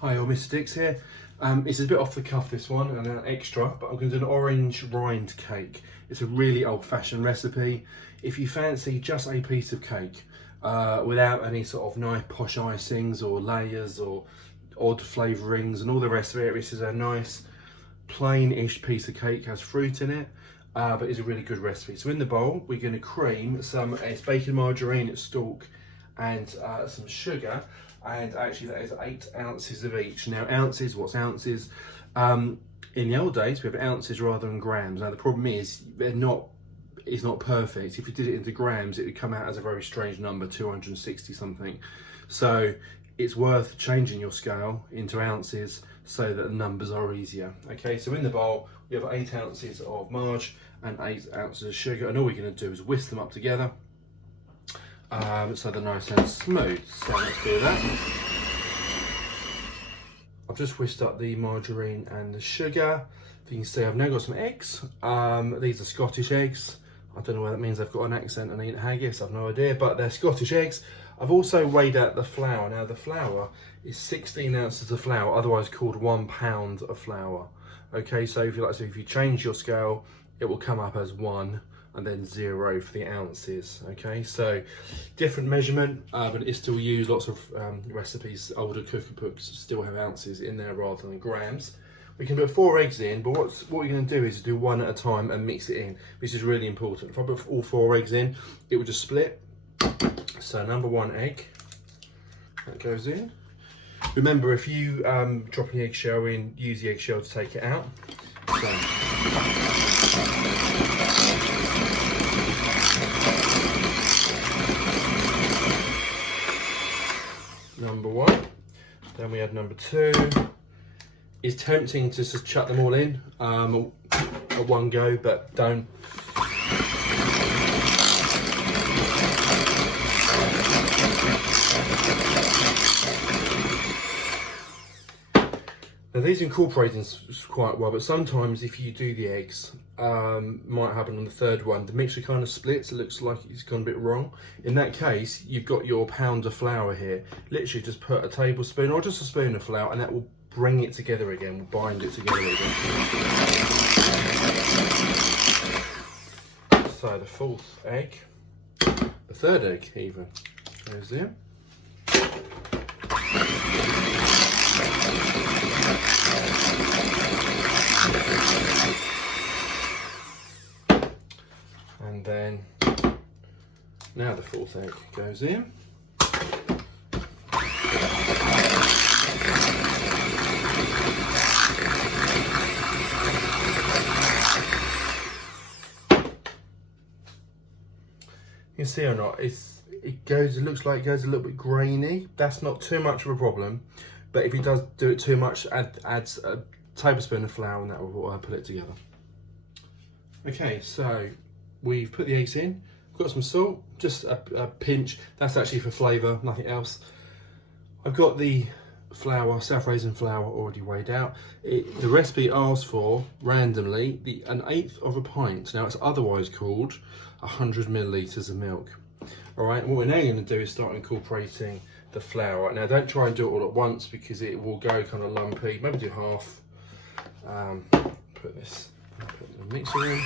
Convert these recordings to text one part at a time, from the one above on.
Hi, all, Mr. Dix here. It's a bit off the cuff, this one, and an extra, but I'm going to do an orange rind cake. It's a really old-fashioned recipe. If you fancy just a piece of cake without any sort of nice posh icings or layers or odd flavourings and all the rest of it, this is a nice plain-ish piece of cake. Has fruit in it, but it's a really good recipe. So in the bowl, we're going to cream some it's bacon margarine, it's stalk, and some sugar. And actually that is 8 ounces of each. Now ounces, what's ounces? In the old days we have ounces rather than grams. Now the problem is it's not perfect. If you did it into grams it would come out as a very strange number, 260 something. So it's worth changing your scale into ounces so that the numbers are easier. Okay, so in the bowl we have 8 ounces of marg and 8 ounces of sugar, and all we're going to do is whisk them up together. So they're nice and smooth. So let's do that. I've just whisked up the margarine and the sugar. If you can see, I've now got some eggs. These are Scottish eggs. I don't know whether that means they've got an accent and eat haggis, I've no idea, but they're Scottish eggs. I've also weighed out the flour. Now the flour is 16 ounces of flour, otherwise called 1 pound of flour. Okay, so if you change your scale, it will come up as 1 and then 0 for the ounces. Okay, so different measurement, but it's still used. Lots of recipes, older cooking books still have ounces in there rather than grams. We can put 4 eggs in, but what we're going to do is do one at a time and mix it in. This is really important. If I put all 4 eggs in, it will just split. So number 1 egg, that goes in. Remember, if you drop an eggshell in, use the eggshell to take it out. So, number 1, then we add number 2. It's tempting to just chuck them all in at one go, but don't. Now these incorporate quite well, but sometimes if you do the eggs, might happen on the 3rd one, the mixture kind of splits, it looks like it's gone a bit wrong. In that case, you've got your pound of flour here. Literally just put a tablespoon or just a spoon of flour and that will bring it together again, will bind it together again. So the 4th egg, the 3rd egg even, goes in. And then, now the 4th egg goes in. You can see or not, it looks like it goes a little bit grainy. That's not too much of a problem, but if it does do it too much, adds a tablespoon of flour and that will put it together. Okay, so we've put the eggs in, got some salt, just a pinch, that's actually for flavour, nothing else. I've got the flour, South raisin flour already weighed out. The recipe asks for, randomly, an 1/8 of a pint. Now it's otherwise called 100 millilitres of milk. Alright, what we're now going to do is start incorporating the flour. Now don't try and do it all at once because it will go kind of lumpy, maybe do half. Put the mixer in.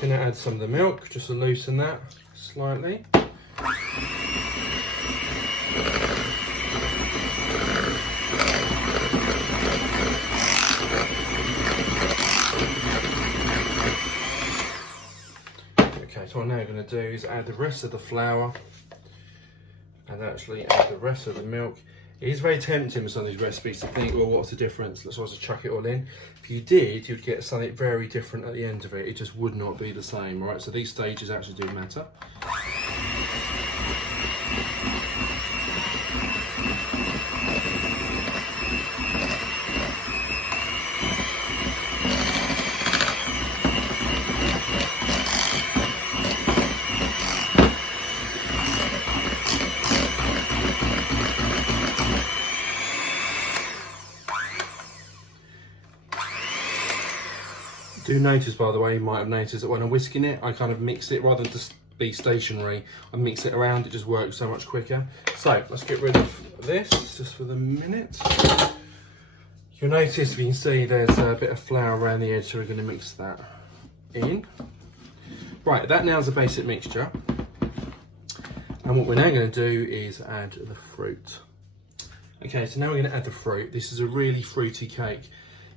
Going to add some of the milk just to loosen that slightly. Okay, so what I'm now going to do is add the rest of the flour and actually add the rest of the milk. It is very tempting with some of these recipes to think, well, what's the difference? Let's also chuck it all in. If you did, you'd get something very different at the end of it. It just would not be the same, right? So these stages actually do matter. Do notice, by the way, you might have noticed that when I'm whisking it, I kind of mix it rather than just be stationary. I mix it around, it just works so much quicker. So let's get rid of this just for the minute. You'll notice, if you can see, there's a bit of flour around the edge, so we're going to mix that in. Right, that now is a basic mixture. And what we're now going to do is add the fruit. Okay, so now we're going to add the fruit. This is a really fruity cake.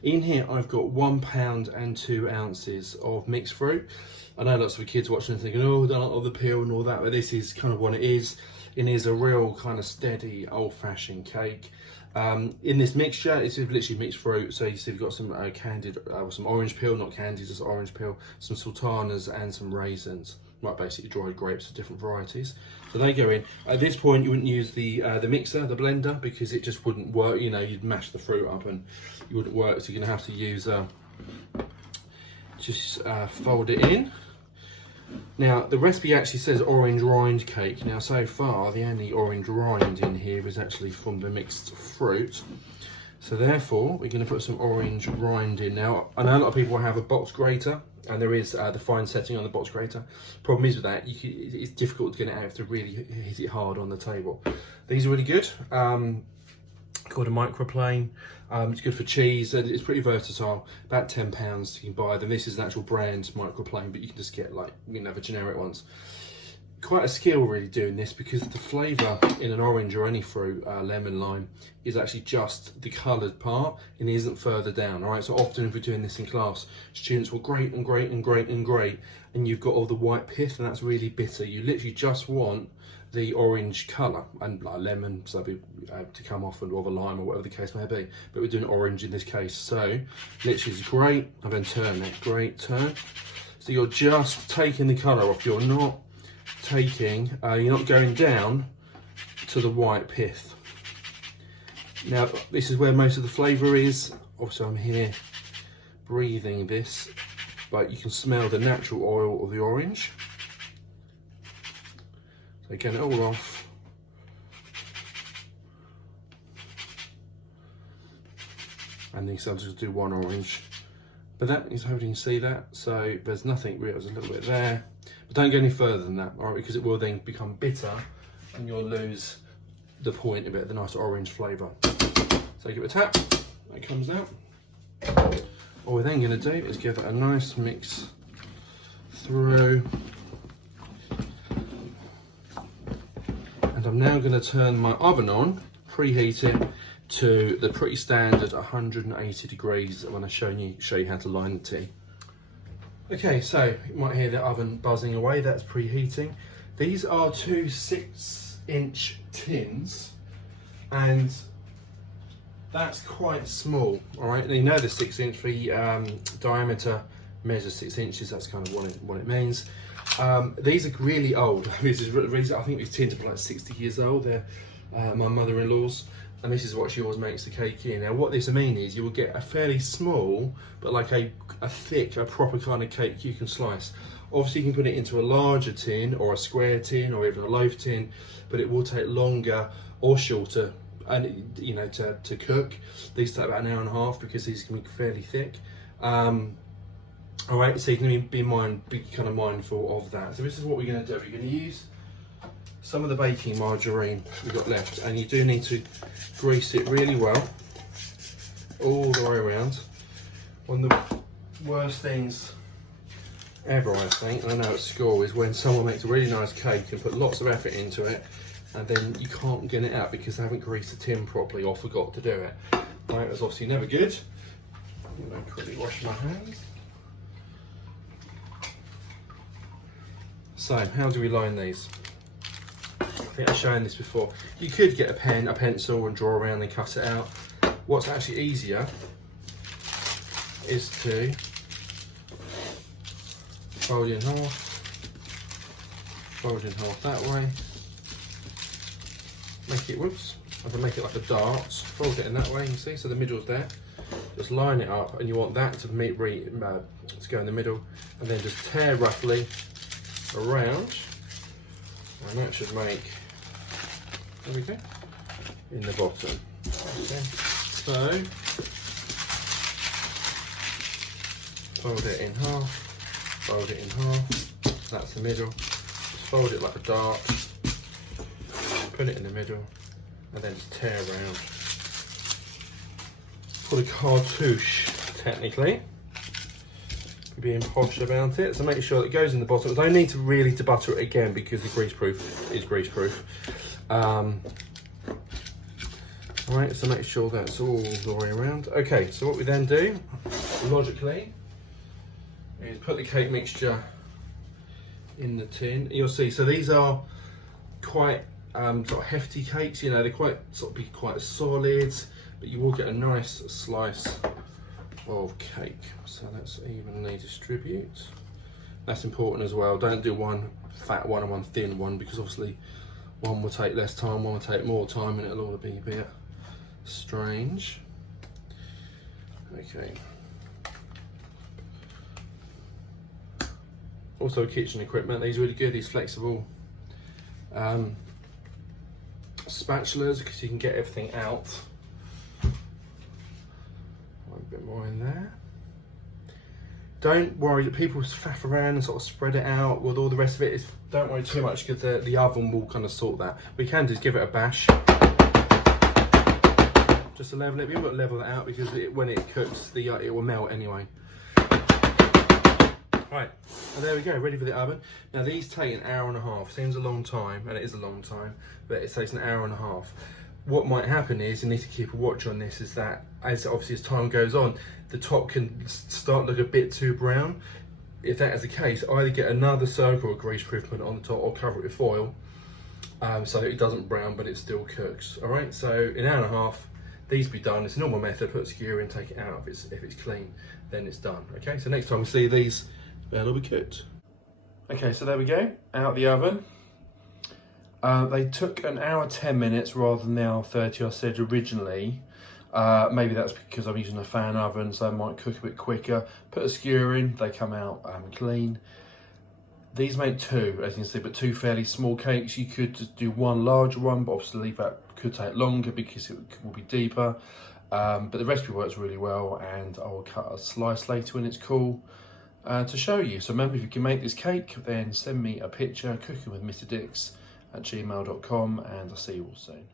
In here, I've got 1 pound and 2 ounces of mixed fruit. I know lots of kids watching and thinking, oh, don't like the peel and all that, but this is kind of what it is. It is a real kind of steady, old-fashioned cake. In this mixture, it's literally mixed fruit. So you see, we've got some candied, some orange peel, not candied, just orange peel, some sultanas, and some raisins. Right, basically dried grapes of different varieties. So they go in. At this point, you wouldn't use the mixer, the blender, because it just wouldn't work. You know, you'd mash the fruit up and it wouldn't work. So you're gonna have to use fold it in. Now, the recipe actually says orange rind cake. Now, so far, the only orange rind in here is actually from the mixed fruit. So therefore, we're going to put some orange rind in. Now, I know a lot of people have a box grater, and there is the fine setting on the box grater. Problem is with that, it's difficult to get it out to really hit it hard on the table. These are really good. Called a microplane. It's good for cheese. It's pretty versatile. About £10 you can buy them. This is an actual brand microplane, but you can just get, like, you know, the generic ones. Quite a skill really doing this, because the flavour in an orange or any fruit, lemon, lime, is actually just the coloured part and isn't further down. All right, so often if we're doing this in class, students will grate and grate and grate and grate, and you've got all the white pith, and that's really bitter. You literally just want the orange colour, and like lemon, so that'd be to come off, and or the lime, or whatever the case may be. But we're doing orange in this case, so literally it's grate and then turn it, grate, turn. So you're just taking the colour off. You're not taking, you're not going down to the white pith. Now, this is where most of the flavour is. Also, I'm here breathing this, but you can smell the natural oil of the orange. So get it all off. And then I'll just do one orange. But that is, hopefully you can see that. So there's nothing real, there's a little bit there. But don't go any further than that, all right, because it will then become bitter and you'll lose the point of it, the nice orange flavour. So give it a tap, that comes out. What we're then going to do is give it a nice mix through. And I'm now going to turn my oven on, preheat it to the pretty standard 180 degrees when I show you how to line the tea. Okay, so you might hear the oven buzzing away, that's preheating. These are 2 6-inch tins, and that's quite small, all right? And you know the 6-inch, the diameter measures 6 inches, that's kind of what it means. These are really old. This is really, I think these tins are like 60 years old. They're my mother-in-law's. And this is what she always makes the cake in. Now what this means is you will get a fairly small, but like a thick, a proper kind of cake you can slice. Obviously you can put it into a larger tin, or a square tin, or even a loaf tin, but it will take longer or shorter, and you know, to cook. These take about an hour and a half because these can be fairly thick. All right, so you can be kind of mindful of that. So this is what we're going to do. We're going to use some of the baking margarine we've got left, and you do need to grease it really well all the way around. One of the worst things ever, I think, and I know at school, is when someone makes a really nice cake and put lots of effort into it, and then you can't get it out because they haven't greased the tin properly or forgot to do it. Right, that's obviously never good. I'm going to quickly wash my hands. So, how do we line these? I think I've shown this before. You could get a pen, a pencil, and draw around and cut it out. What's actually easier is to fold it in half that way. Make it, I can make it like a dart. Fold it in that way, you see, so the middle's there. Just line it up, and you want that to go in the middle, and then just tear roughly around, and that should make, there we go, in the bottom. Okay. So fold it in half, fold it in half, that's the middle, just fold it like a dart, put it in the middle, and then just tear around. Called a cartouche, technically. Being posh about it, so make sure that it goes in the bottom. There's no need to really to butter it again because the greaseproof is greaseproof. Alright, so make sure that's all the way around. Okay, so what we then do, logically, is put the cake mixture in the tin. You'll see, so these are quite sort of hefty cakes, you know, they're quite solid, but you will get a nice slice of cake. So let's evenly distribute. That's important as well. Don't do one fat one and one thin one, because obviously one will take less time, one will take more time, and it'll all be a bit strange. Okay. Also kitchen equipment, these are really good, these flexible spatulas, because you can get everything out. A bit more in there. Don't worry that people faff around and sort of spread it out with all the rest of it. Don't worry too much, because the oven will kind of sort that. We can just give it a bash, just to level it. We've got to level it out, because when it cooks, it will melt anyway. Right, and there we go, ready for the oven. Now these take an hour and a half. Seems a long time, and it is a long time, but it takes an hour and a half. What might happen is, you need to keep a watch on this, is that as time goes on, the top can start to look a bit too brown. If that is the case, either get another circle of greaseproof on the top, or cover it with foil, so that it doesn't brown but it still cooks. All right, so in an hour and a half, these be done. It's a normal method. Put a skewer in, take it out. If it's clean, then it's done. Okay, so next time we see these, they'll be cooked. Okay, so there we go, out the oven. They took an hour 10 minutes rather than the hour 30 I said originally. Maybe that's because I'm using a fan oven, so they might cook a bit quicker. Put a skewer in, they come out clean. These make two, as you can see, but two fairly small cakes. You could just do one larger one, but obviously that could take longer because it will be deeper. But the recipe works really well, and I'll cut a slice later when it's cool to show you. So remember, if you can make this cake, then send me a picture, cooking with Mr. Dix @gmail.com, and I'll see you all soon.